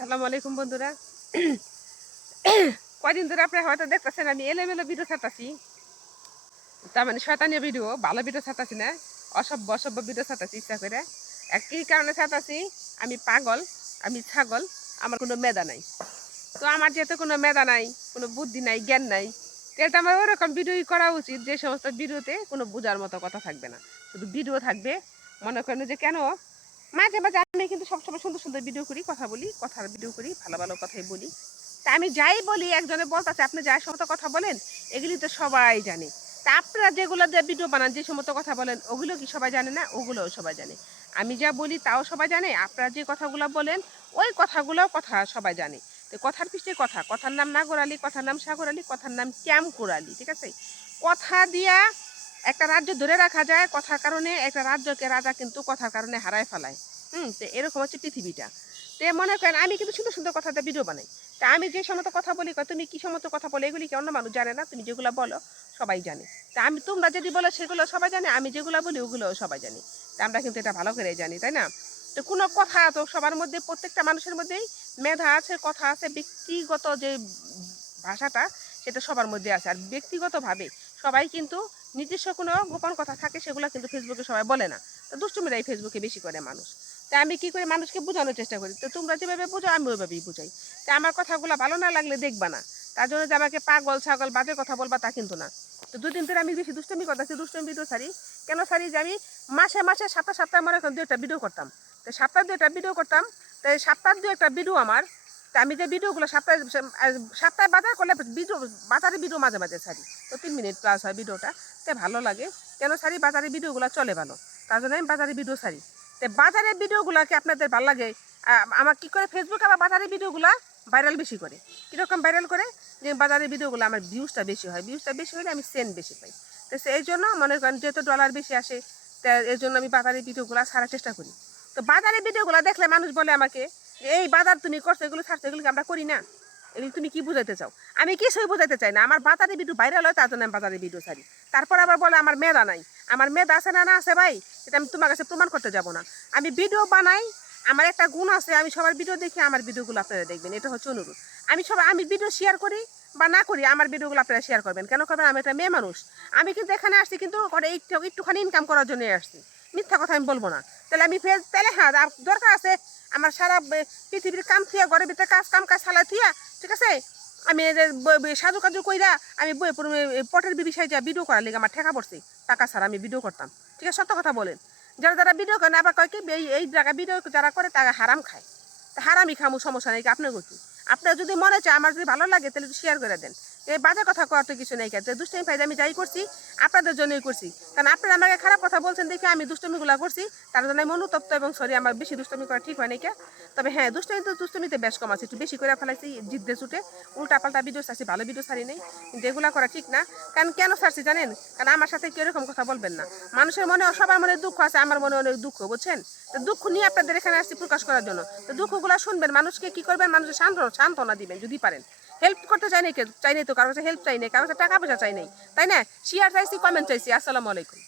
আসসালামু আলাইকুম বন্ধুরা। কয়দিন ধরে আপনারা হয়তো দেখতেছেন আমি এলোমেলো ভিডিও ছাড়তাছি। তার মানে শয়তানীয় ভিডিও, ভালো ভিডিও ছাড়তাছি না, অসভ্য অসভ্য ভিডিও ছাড়তাছি ইচ্ছা করে। আর কি কারণে ছাড়তাছি? আমি পাগল, আমি ছাগল, আমার কোনো মেধা নাই। তো আমার যেহেতু কোনো মেধা নাই, কোনো বুদ্ধি নাই, জ্ঞান নাই, তাহলে তো আমার ওরকম ভিডিওই করা উচিত যে সমস্ত ভিডিওতে কোনো বোঝার মতো কথা থাকবে না, শুধু ভিডিও থাকবে। মনে করেন যে কেন মাঝে মাঝে আমি কিন্তু সবসময় সুন্দর সুন্দর ভিডিও করি, কথা বলি, কথার ভিডিও করি, ভালো ভালো কথাই বলি। তা আমি যাই বলি একজনে বলতেছে আপনি যাই সমস্ত কথা বলেন এগুলি তো সবাই জানে। তা আপনারা যেগুলো দিয়ে ভিডিও বানান যে সমস্ত কথা বলেন ওগুলো কি সবাই জানে না? ওগুলোও সবাই জানে। আমি যা বলি তাও সবাই জানে, আপনারা যে কথাগুলো বলেন ওই কথাগুলোও কথা সবাই জানে। তো কথার পিছনে কথা, কথার নাম নাগর আলী, কথার নাম সাগর আলী, কথার নাম ক্যামকুর আলী, ঠিক আছে? কথা দিয়া একটা রাজ্য ধরে রাখা যায়, কথার কারণে একটা রাজ্যকে রাজা কিন্তু কথার কারণে হারায় ফেলায়। তো এরকম হচ্ছে পৃথিবীটা। তো মনে করেন আমি কিন্তু সুন্দর সুন্দর কথাতে ভিডিও বানাই। তা আমি যে সমস্ত কথা বলি, তুমি কি সমস্ত কথা বলো এগুলি কি অন্য মানুষ জানে না? তুমি যেগুলো বলো সবাই জানে। তা আমি তোমরা যদি বলো সেগুলো সবাই জানে, আমি যেগুলো বলি ওগুলোও সবাই জানে। তা আমরা কিন্তু এটা ভালো করে জানি, তাই না? তো কোনো কথা তো সবার মধ্যে, প্রত্যেকটা মানুষের মধ্যেই মেধা আছে, কথা আছে, ব্যক্তিগত যে ভাষাটা সেটা সবার মধ্যে আছে। আর ব্যক্তিগতভাবে সবাই কিন্তু নিজস্ব কোনো গোপন কথা থাকে, সেগুলো কিন্তু ফেসবুকে সবাই বলে না। তো দুষ্টুমিরাই ফেসবুকে বেশি করে মানুষ। তা আমি কি করি, মানুষকে বোঝানোর চেষ্টা করি। তো তোমরা যেভাবে বোঝো আমি ওইভাবেই বুঝাই। তা আমার কথাগুলো ভালো না লাগলে দেখবা না, তার জন্য যে আমাকে পাগল ছাগল বাজে কথা বলবা তা কিন্তু না। তো দুদিন ধরে আমি বেশি দুষ্টমি করতেছি, দুষ্টমি ভিডিও ছাড়ি। কেন ছাড়ি? যে আমি মাসে মাসে সপ্তাহে সপ্তাহে মনে এখন 2টা ভিডিও করতাম। তো সপ্তাহে 2টা ভিডিও করতাম। তো এই সপ্তাহে 2 একটা ভিডিও আমার। তা আমি যে ভিডিওগুলো সপ্তাহে সপ্তাহে বাজার করলে ভিডিও, বাজারে ভিডিও মাঝে মাঝে ছাড়ি। তো 3 মিনিট প্লাস হয় ভিডিওটা। তো ভালো লাগে কেন ছাড়ি? বাজারে ভিডিওগুলো চলে ভালো, তার জন্য আমি বাজারে ভিডিও ছাড়ি। তো বাজারের ভিডিওগুলোকে আপনাদের ভালো লাগে। আমার কি করে ফেসবুক আবার বাজারের ভিডিওগুলো ভাইরাল বেশি করে। কীরকম ভাইরাল করে? যে বাজারের ভিডিওগুলো আমার ভিউজটা বেশি হয়, ভিউজটা বেশি হলে আমি সেন্ড বেশি পাই। তো এই জন্য মনে করেন যেহেতু ডলার বেশি আসে, তা এর জন্য আমি বাজারের ভিডিওগুলো ছাড়ার চেষ্টা করি। তো বাজারের ভিডিওগুলো দেখলে মানুষ বলে আমাকে, এই বাজার তুমি করছো, এগুলো ছাড়ছো, এগুলো আমরা করি না, এগুলো তুমি কি বুঝাইতে চাও? আমি কিছুই বুঝাইতে চাই না, আমার বাজারে ভিডিও ভাইরাল হয় তার জন্য আমি বাজারে ভিডিও ছাড়ি। তারপর আবার বলে আমার মেধা নাই। আমার মেধা আছে না, না আছে ভাই, এটা আমি তোমার কাছে প্রমাণ করতে যাব না। আমি ভিডিও বানাই, আমার একটা গুণ আছে, আমি সবার ভিডিও দেখি, আমার ভিডিওগুলো আপনারা দেখবেন, এটা হচ্ছে অনুরোধ। আমি ভিডিও শেয়ার করি বা না করি, আমার ভিডিওগুলো আপনারা শেয়ার করবেন। কেন করবেন? আমি একটা মেয়ে মানুষ। আমি কিন্তু এখানে আসছি কিন্তু একটুখানি ইনকাম করার জন্য আসছি, মিথ্যা কথা আমি বলবো না। তাহলে আমি তাহলে হ্যাঁ দরকার আছে আমার সারা পৃথিবীর কাম থিয়া, ঘরের ভিতরে কাম কাজ চালাই থিয়া, ঠিক আছে, আমি সাজু কাজু কইরা আমি পটের বিবি সাইজা ভিডিও করার লিগে আমার ঠেকা পড়ছি। টাকা ছাড়া আমি ভিডিও করতাম, ঠিক আছে? সত্য কথা বলেন। যারা যারা ভিডিও করেন আবার কয় কি এই জায়গায় ভিডিও যারা করে তারা হারাম খায়। তা হারামই খামু, সমস্যা নেই। আপনার কি? আপনার যদি মনে চায়, আমার যদি ভালো লাগে তাহলে শেয়ার করে দেন। এই বাজে কথা কওয়ার তো কিছু নেই। তো দুষ্টামি ফাইদে আমি যাই করছি আপনাদের জন্যই করছি, কারণ আপনারা আমাকে খারাপ কথা বলছেন দেখে আমি দুষ্টমিগুলো করছি। তার জন্য আমি অনুতপ্ত এবং সরি, আমার বেশি দুষ্টমি করা ঠিক হয় নাই কে। তবে হ্যাঁ, দুষ্টমিতে বেশ কম আছে, একটু বেশি করে ফেলাইছি জিদ্দে ছুটে, উল্টা পাল্টা ভিডিও ছাড়ছি, ভালো ভিডিও ছাড়ি নেই। কিন্তু এগুলা করা ঠিক না। কারণ কেন ছাড়ছি জানেন? কারণ আমার সাথে কেউ এরকম কথা বলবেন না। মানুষের মনে, সবার মনে দুঃখ আছে, আমার মনে অনেক দুঃখ, বুঝছেন? তো দুঃখ নিয়ে আপনাদের এখানে আসছি প্রকাশ করার জন্য। তো দুঃখগুলো শুনবেন, মানুষকে কি করবেন, মানুষের সান্ত্বনা দিবেন যদি পারেন। হেল্প করতে চাই নাই তো, কারো কাছে হেল্প চাই নাই, কারো কাছে টাকা পয়সা চাই নাই, তাই না? শেয়ার চাইছি, কমেন্ট চাইছি। আসসালামু আলাইকুম।